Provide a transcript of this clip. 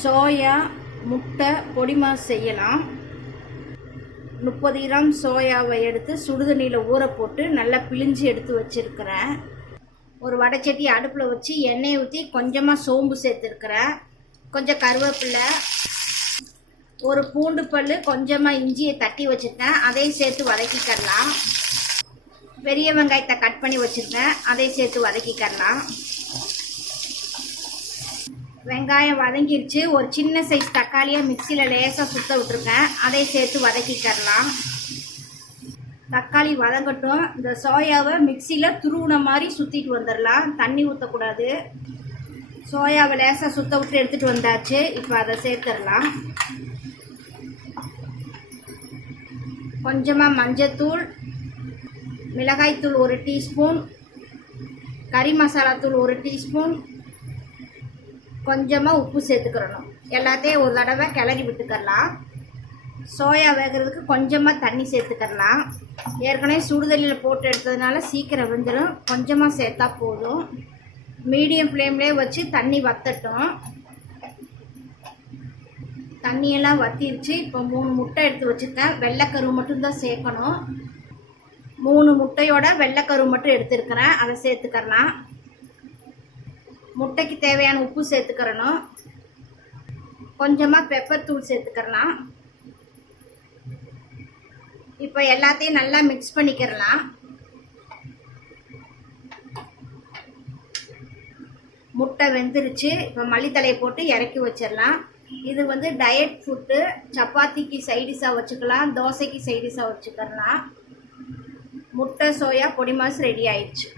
Soya முட்டை பொடி mass செய்யலாம். 30 கிராம் சோயாவை எடுத்து சுடுதண்ணியில் ஊற போட்டு நல்லா பிழிஞ்சு எடுத்து வச்சுருக்கிறேன். ஒரு வடைச்சட்டி அடுப்பில் வச்சு எண்ணெய் ஊற்றி கொஞ்சமாக சோம்பு சேர்த்துருக்கிறேன். கொஞ்சம் கருவேப்பிலை, ஒரு பூண்டு பல், கொஞ்சமாக இஞ்சியை தட்டி வச்சுருக்கேன், அதையும் சேர்த்து வதக்கிக்கலாம். பெரிய வெங்காயத்தை கட் பண்ணி வச்சுருக்கேன், அதையும் சேர்த்து வதக்கிக்கலாம். வெங்காயம் வதங்கிடுச்சு. ஒரு சின்ன சைஸ் தக்காளியை மிக்சியில் லேசாக சுத்த விட்டுருக்கேன், அதை சேர்த்து வதக்கிக்கலாம். தக்காளி வதங்கட்டும். இந்த சோயாவை மிக்சியில் துருவுன மாதிரி சுற்றிட்டு வந்துடலாம், தண்ணி ஊற்றக்கூடாது. சோயாவை லேசாக சுத்த விட்டு எடுத்துகிட்டு வந்தாச்சு. இப்போ அதை சேர்த்துடலாம். கொஞ்சமாக மஞ்சத்தூள், மிளகாய்த்தூள் 1 டீஸ்பூன், கறி மசாலாத்தூள் 1 டீஸ்பூன், கொஞ்சமாக உப்பு சேர்த்துக்கிறணும். எல்லாத்தையும் ஒரு தடவை கிளறி விட்டுக்கலாம். சோயா வேகிறதுக்கு கொஞ்சமாக தண்ணி சேர்த்துக்கலாம். ஏற்கனவே சுடுதண்ணியில் போட்டு எடுத்ததுனால சீக்கிரம் வெந்துடும். கொஞ்சமாக சேர்த்தா போதும். மீடியம் ஃப்ளேம்லேயே வச்சு தண்ணி வற்றட்டும். தண்ணியெல்லாம் வற்றிருச்சு. இப்போ 3 முட்டை எடுத்து வச்சுருக்கேன். வெள்ளைக்கரு மட்டும்தான் சேர்க்கணும். 3 முட்டையோட வெள்ளைக்கரு மட்டும் எடுத்துருக்கிறேன், அதை சேர்த்துக்கலாம். முட்டைக்கு தேவையான உப்பு சேர்த்துக்கிறணும். கொஞ்சமாக பெப்பர் தூள் சேர்த்துக்கலாம். இப்போ எல்லாத்தையும் நல்லா மிக்ஸ் பண்ணிக்கிறலாம். முட்டை வெந்துருச்சு. இப்போ மல்லித்தலையை போட்டு இறக்கி வச்சிடலாம். இது வந்து டயட் ஃபுட்டு. சப்பாத்திக்கு சைடிஷாக வச்சுக்கலாம், தோசைக்கு சைடிஷாக வச்சுக்கலாம். முட்டை சோயா பொடி மாஸ் ரெடி ஆயிடுச்சு.